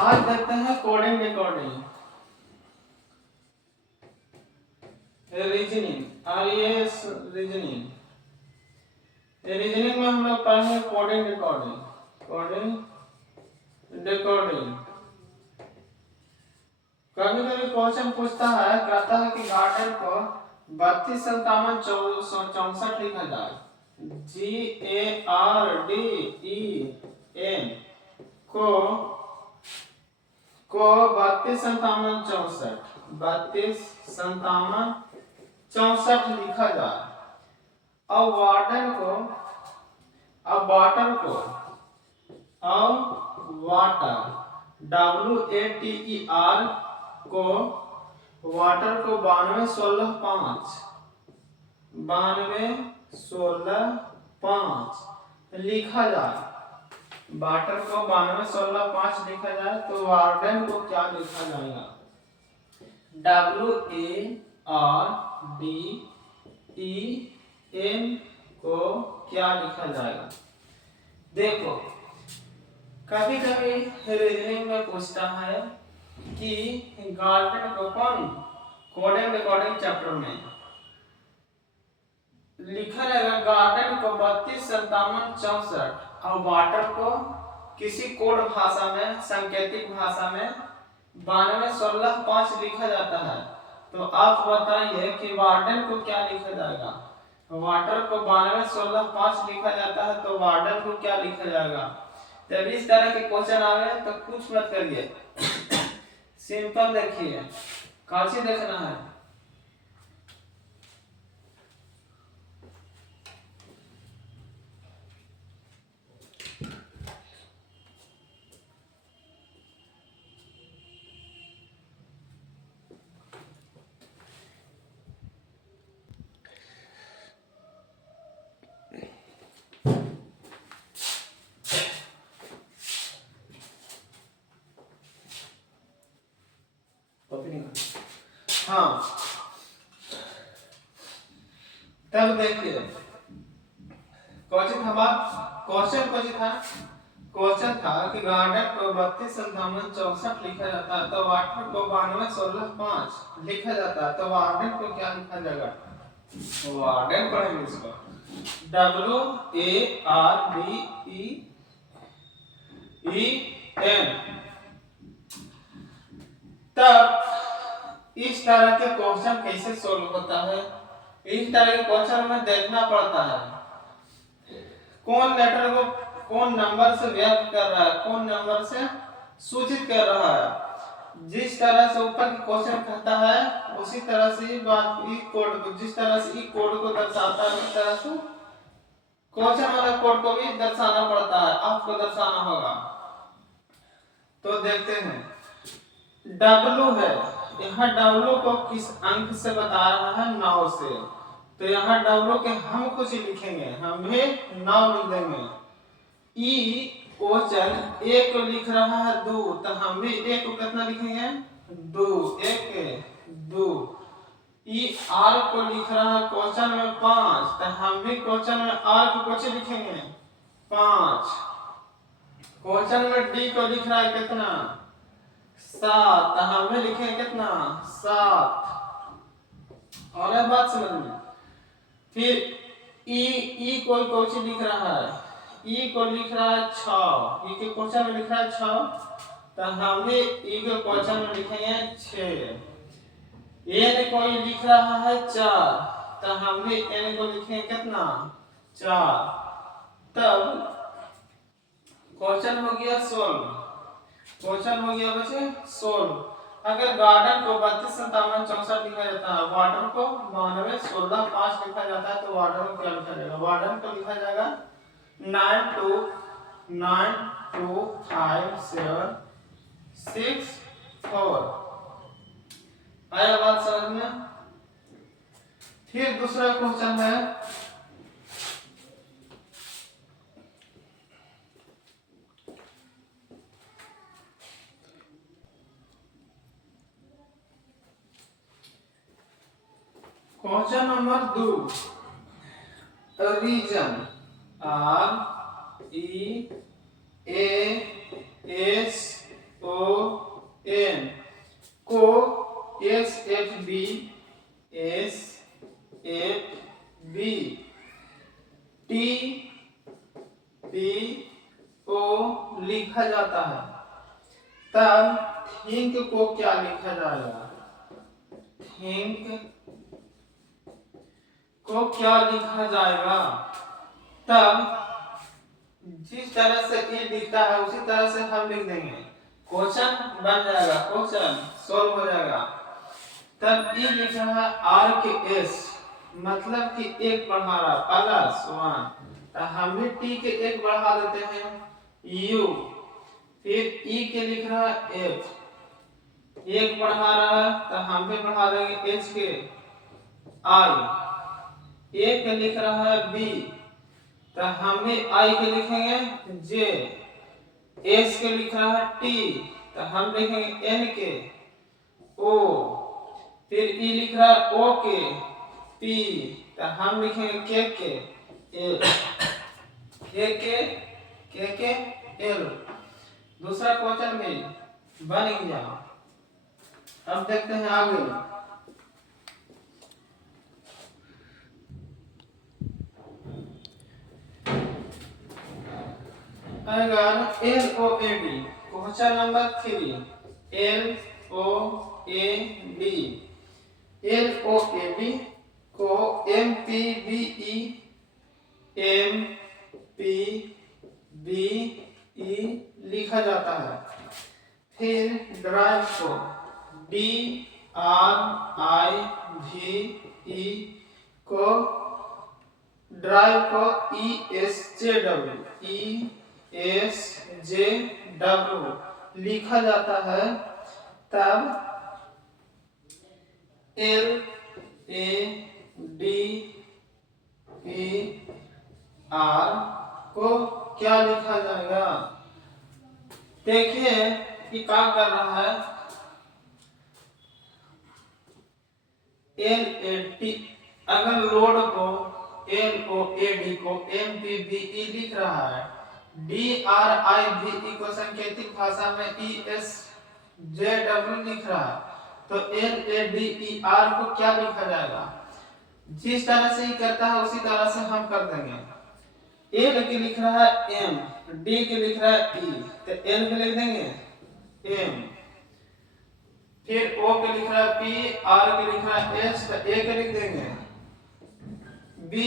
आज देखते हैं coding decoding reasoning IAS reasoning reasoning में हम लोग पढ़ेंगे कोडिंग डिकोडिंग। कभी कभी क्वेश्चन पूछता है, कहता है कि गार्डन को 3257 लिखा जाए। GARDEN को 3257 लिखा जाए। अब वाटर को WATER को वाटर को 9216 लिखा जाए। वाटर को 9216 लिखा जाए तो वार्डन को क्या लिखा जाएगा? WARDEN को क्या लिखा जाएगा? देखो, कभी कभी रीजनिंग में पूछता है कि गार्डन को कोडिंग डिकोडिंग चैप्टर में लिखा रहेगा गार्डन को 325764 और वाटर को किसी कोड भाषा में, सांकेतिक भाषा में 9216 लिखा जाता है। तो आप बताइए कि वार्डन को क्या लिखा जाएगा? वाटर को 9216 लिखा जाता है तो वार्डन को क्या लिखा जाएगा? जब इस तरह के क्वेश्चन आवे तो कुछ मत करिए, सिंपल देखिए, कैसे देखना है। हाँ, तब देखिए क्वेश्चन था कि गार्डन को 325764 लिखा जाता है तो वाटर को 9216 लिखा जाता है तो वार्डन को क्या लिखा जाएगा? वार्डन पढ़ेंगे इसको WARDEN। तब इस तरह के क्वेश्चन कैसे सोल्व होता है? इस तरह के क्वेश्चन में देखना पड़ता है कौन लेटर को कौन नंबर से व्यक्त कर रहा है, कौन नंबर से सूचित कर रहा है। जिस तरह से ऊपर की क्वेश्चन कहता है उसी तरह से जिस तरह से ई कोड को दर्शाता है उस तरह से क्वेश्चन वाला कोड को भी दर्शाना पड़ता है, आपको दर्शाना होगा। तो देखते हैं, W है, यहाँ W को किस अंक से बता रहा है? 9 से। तो यहाँ W के हम कुछ लिखेंगे, हम भी 9 लिख देंगे। E क्वेश्चन A को लिख रहा है 2 तो हम भी A को कितना लिखेंगे? 2। E R को लिख रहा है क्वेश्चन में 5 तो हम भी क्वेश्चन में R को कुछ लिखेंगे 5। क्वेश्चन में D को लिख रहा है कितना? 7 तो हम भी लिखेंगे कितना? 7। और यह बात समझ में। फिर E कोई कुछ लिख रहा है, E को लिख रहा है 6, E के क्वेश्चन में लिख रहा है 6 तो हम भी E के क्वेश्चन में लिखेंगे 6। N कोई लिख रहा है 4 तो हम भी N को लिखेंगे कितना? 4। तब क्वेश्चन हो गया सोल्व। अगर गार्डन को 325764 लिखा जाता है, वाटर को 9216 लिखा जाता है तो वाटर को क्या लिखा जाएगा? वाटर को लिखा जाएगा 92925764। आया बात समझ में? फिर दूसरा क्वेश्चन है, question number 2, reason REASON T P O लिखा जाता है, तब थिंक को क्या लिखा जाएगा? थिंक को क्या लिखा जाएगा? तब जिस तरह से ये दिखता है उसी तरह से हम लिख देंगे, क्वेश्चन बन जाएगा, क्वेश्चन सॉल्व हो जाएगा। तब ये लिख रहा है आर के एस, मतलब कि एक बढ़ा रहा प्लस 1, तो हम भी टी के एक बढ़ा देते हैं यू, फिर ई के लिख रहा है एच, एक बढ़ा रहा है तो हम भी बढ़ा देंगे एच के आई, एक के लिख रहा है बी तो हम भी आई के लिखेंगे जे, एस के लिख रहा है टी तो हम लिखेंगे एन के ओ, फिर ई लिख रहा है ओ के पी तो हम लिखेंगे के एल, के एल। दूसरा क्वेश्चन में बन गया। अब देखते हैं आगे। अगर L O A D, question number 3, L O A D, L O A D को एम पी बी ई लिखा जाता है। फिर ड्राइव को D R I V E को ड्राइव को ई एस जे डब्ल्यू लिखा जाता है। तब L A D E R को क्या लिखा जाएगा? देखिए कि क्या कर रहा है। एल ए टी, अगर लोड को एल ओ ए डी को एम पी बी ई लिख रहा है, D R I V E को सांकेतिक भाषा में ई एस जे डब्ल्यू लिख रहा है, तो L A D E R को क्या लिखा जाएगा? जिस तरह से ही करता है उसी तरह से हम कर देंगे। एल के लिख रहा है एम, डी के लिख रहा है ई, तो एल के लिख देंगे एम, फिर ओ के लिख रहा है पी, आर के लिख रहा है एस, तो ए के लिख देंगे बी,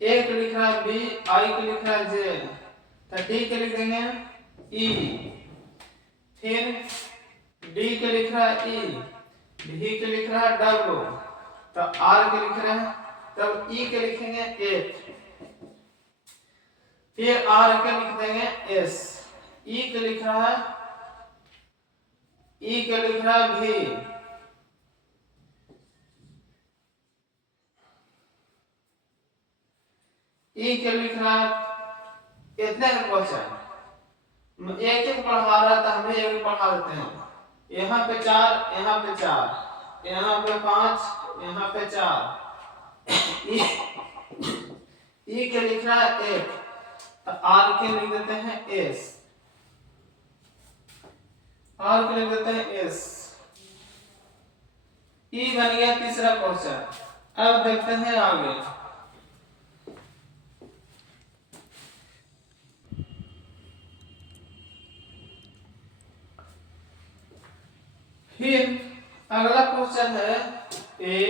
ए के लिख रहा है बी, आई के लिख रहा है जे, तो डी के लिख देंगे ई, फिर डी के लिख रहा है ई, डी के लिख रहा है डब्ल्यू, तो आर के लिख रहे हैं, तब ई के लिखेंगे एच, फिर आर के लिख देंगे एस, ई के लिख रहा है, ई के लिख रहा है भी, ई के लिख रहा है। इतने क्वेश्चन एक एक पढ़ा रहा था, हमें एक पढ़ा देते हैं। यहाँ पे 4, यहाँ पे 4, यहाँ पे 5, यहाँ पे 4, ई के लिख रहा है 1, तो आर के लिख देते हैं एस, आर के लिख देते हैं एस। ई बन गया तीसरा क्वेश्चन। अब देखते हैं आगे। फिर अगला क्वेश्चन है ए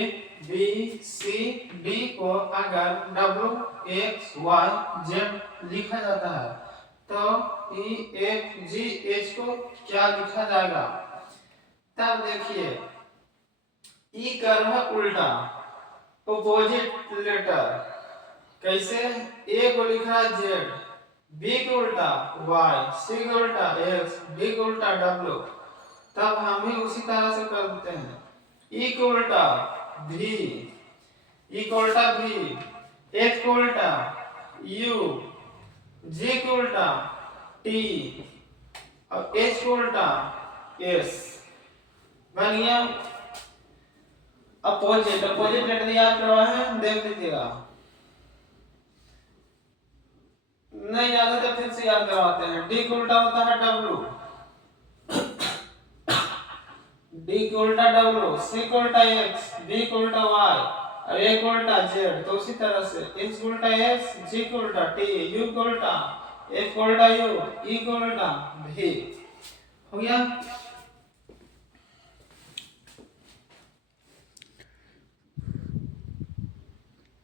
बी सी डी को अगर डब्ल्यू एक्स वाई जेड लिखा जाता है तो ई एफ जी एच को क्या लिखा जाएगा? तब देखिए ई कर रहा उल्टा, अपोजिट लेटर। कैसे? ए को लिखा है जेड, बी को उल्टा वाई, सी को उल्टा एक्स, डी को उल्टा डब्ल्यू, तब हम भी उसी तरह से कर देते हैं। ई को उल्टा भी, ई को उल्टा भी, एच को उल्टा यू, जी को उल्टा टी और एच को उल्टा एस। बन गया अपोजिट। अपोजिट लेटर याद करवा है, देख लीजिएगा। नहीं याद है तो फिर से याद करवाते हैं। डी को उल्टा होता है डब्ल्यू, डी को उल्टा डब्ल्यू, सी को उल्टा एक्स, डी को उल्टा वाई और ए को उल्टा जेड, तो उसी तरह से एच को उल्टा एस, जी को उल्टा टी, यू को उल्टा एफ को उल्टा यू, ई को उल्टा भी। हो गया।